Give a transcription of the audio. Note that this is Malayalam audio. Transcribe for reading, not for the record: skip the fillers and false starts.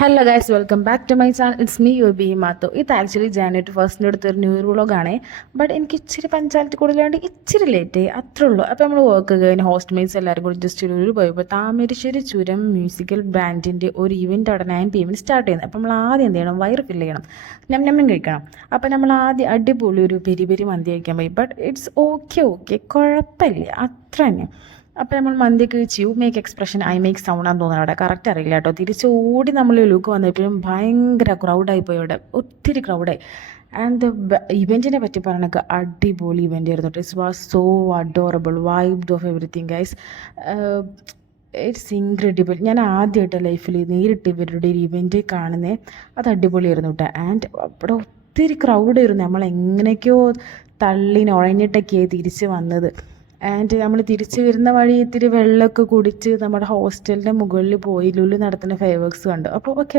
Hello guys, welcome back to my channel. It's me യു ബി മാത്തോ. ഇത് ആക്ച്വലി ജാനുവരി ഫസ്റ്റിൻ്റെ അടുത്തൊരു ന്യൂ ഇയർ വ്ളോഗാണ്. ബട്ട് എനിക്ക് ഇച്ചിരി പഞ്ചായത്ത് കൂടുതലാണ്ട് ഇച്ചിരി ലേറ്റായി, അത്രേ ഉള്ളൂ. അപ്പോൾ നമ്മൾ വർക്ക് കഴിഞ്ഞ് ഹോസ്റ്റ് മേറ്റ്സ് എല്ലാവരും കൂടി ജസ്റ്റ് ഒരു പോയപ്പോൾ താമരശ്ശേരി ചുരം മ്യൂസിക്കൽ ബാൻഡിൻ്റെ ഒരു ഇവൻറ്റ് അവിടെ 9 PM സ്റ്റാർട്ട് ചെയ്യുന്നത്. അപ്പോൾ നമ്മൾ ആദ്യം എന്ത് ചെയ്യണം, വയറ് ഫില്ല് ചെയ്യണം, നമ്മനും കഴിക്കണം. അപ്പോൾ നമ്മൾ ആദ്യം അടിപൊളി ഒരു പെരി പെരി മന്തി കഴിക്കാൻ പോയി. ബട്ട് ഇറ്റ്സ് ഓക്കെ കുഴപ്പമില്ല, അത്ര തന്നെ. അപ്പോൾ നമ്മൾ മന്തിയൊക്കെ വെച്ച് you make expression I make sound ആണെന്ന് തോന്നുന്നു. അവിടെ കറക്റ്റ് അറിയില്ല കേട്ടോ. തിരിച്ച് ഓടി നമ്മൾ ലുക്ക് വന്നപ്പോഴും ഭയങ്കര ക്രൗഡായി പോയി, അവിടെ ഒത്തിരി ക്രൗഡായി. ആൻഡ് ഇവൻറ്റിനെ പറ്റി പറയണൊക്കെ അടിപൊളി ഇവൻ്റ് ആയിരുന്നു കേട്ടോ. It's was so adorable, vibed of everything guys. It's incredible. ഞാൻ ആദ്യമായിട്ട് ലൈഫിൽ നേരിട്ട് ഇവരുടെ ഒരു ഇവൻറ്റ് കാണുന്നത്. അത് അടിപൊളിയായിരുന്നു കേട്ടോ. ആൻഡ് അവിടെ ഒത്തിരി ക്രൗഡായിരുന്നു. നമ്മൾ എങ്ങനെയൊക്കെയോ തള്ളിനുഴഞ്ഞിട്ടൊക്കെയാണ് തിരിച്ച് വന്നത്. ആൻഡ് നമ്മൾ തിരിച്ച് വരുന്ന വഴി ഇത്തിരി വെള്ളമൊക്കെ കുടിച്ച് നമ്മുടെ ഹോസ്റ്റലിൻ്റെ മുകളിൽ പോയി ലുലു നടത്തുന്ന ഫയർ വർക്ക്സ് കണ്ടു. അപ്പോൾ ഓക്കെ.